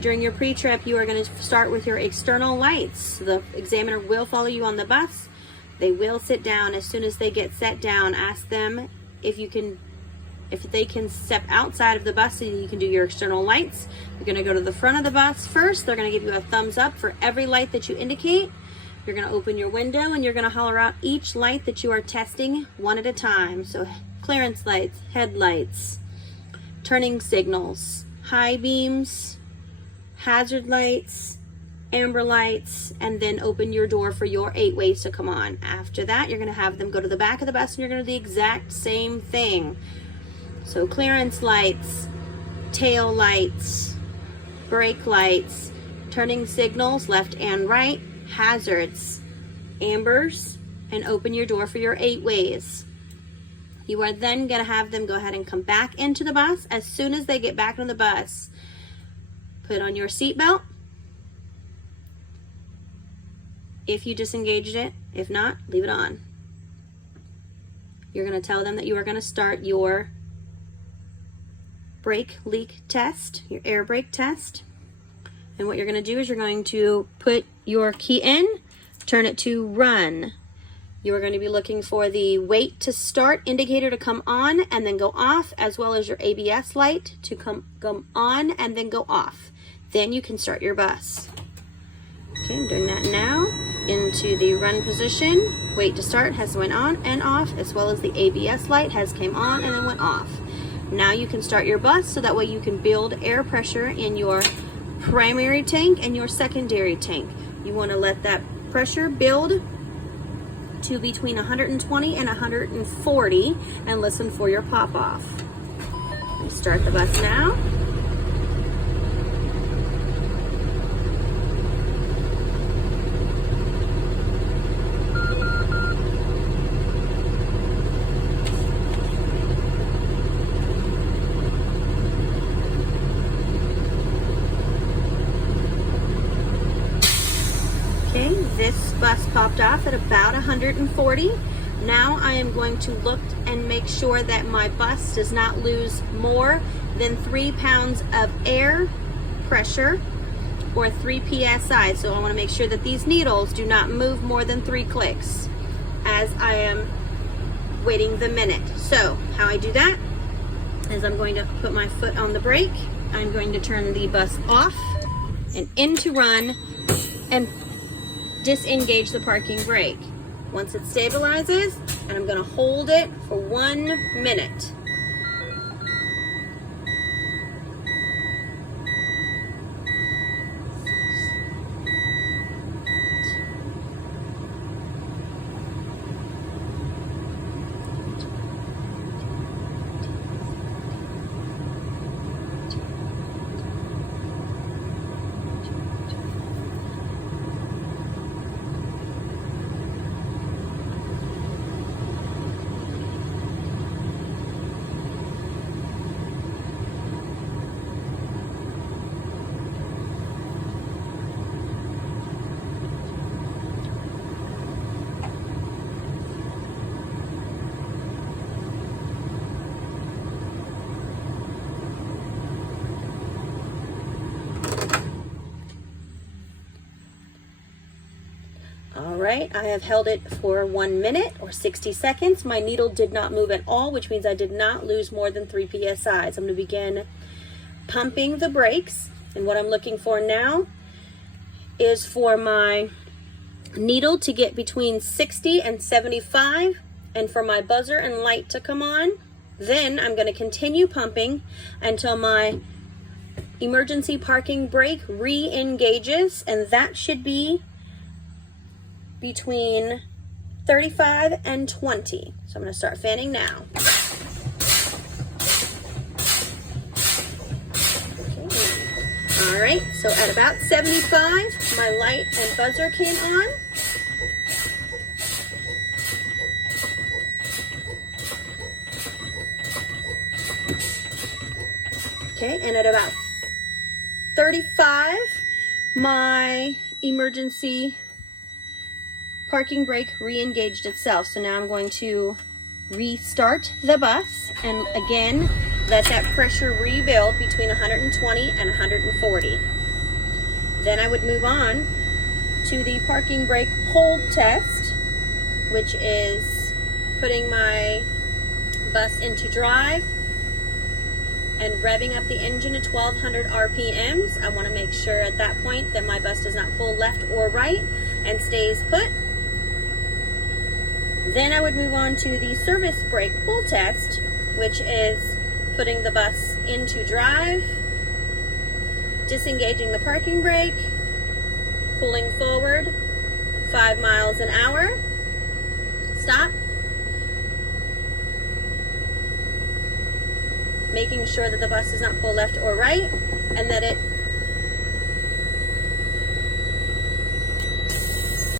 during your pre-trip, you are going to start with your external lights. The examiner will follow you on the bus. They will sit down. As soon as they get set down, ask them if they can step outside of the bus so you can do your external lights. You're going to go to the front of the bus first. They're going to give you a thumbs up for every light that you indicate. You're going to open your window and you're going to holler out each light that you are testing one at a time. So clearance lights, headlights, turning signals, high beams, hazard lights, amber lights, and then open your door for your 8 ways to come on. After that, you're going to have them go to the back of the bus and you're going to do the exact same thing. So clearance lights, tail lights, brake lights, turning signals left and right, hazards, ambers, and open your door for your 8 ways. You are then going to have them go ahead and come back into the bus. As soon as they get back on the bus, put on your seatbelt. If you disengaged it, if not, leave it on. You're going to tell them that you are going to start your brake leak test, your air brake test. And what you're going to do is you're going to put your key in, turn it to run. You are going to be looking for the wait to start indicator to come on and then go off, as well as your ABS light to come on and then go off. Then you can start your bus. Okay, I'm doing that now. Into the run position. Wait to start has went on and off, as well as the ABS light has came on and then went off. Now you can start your bus, so that way you can build air pressure in your primary tank and your secondary tank. You want to let that pressure build to between 120 and 140 and listen for your pop off. Start the bus now. This bus popped off at about 140. Now I am going to look and make sure that my bus does not lose more than 3 pounds of air pressure or 3 psi. So I want to make sure that these needles do not move more than 3 clicks as I am waiting the minute. So how I do that is I'm going to put my foot on the brake. I'm going to turn the bus off and into run and disengage the parking brake. Once it stabilizes, and I'm going to hold it for 1 minute. All right, I have held it for 1 minute or 60 seconds. My needle did not move at all, which means I did not lose more than 3 psi's. I'm going to begin pumping the brakes. And what I'm looking for now is for my needle to get between 60 and 75 and for my buzzer and light to come on. Then I'm going to continue pumping until my emergency parking brake re-engages, and that should be between 35 and 20. So I'm going to start fanning now. Okay. All right, so at about 75, my light and buzzer came on. Okay, and at about 35, my emergency parking brake re-engaged itself. So now I'm going to restart the bus, and again Let that pressure rebuild between 120 and 140. Then I would move on to the parking brake hold test, which is putting my bus into drive and revving up the engine at 1200 RPMs. I want to make sure at that point that my bus does not pull left or right and stays put. Then I would move on to the service brake pull test, which is putting the bus into drive, disengaging the parking brake, pulling forward 5 miles an hour, stop, making sure that the bus does not pull left or right, and that it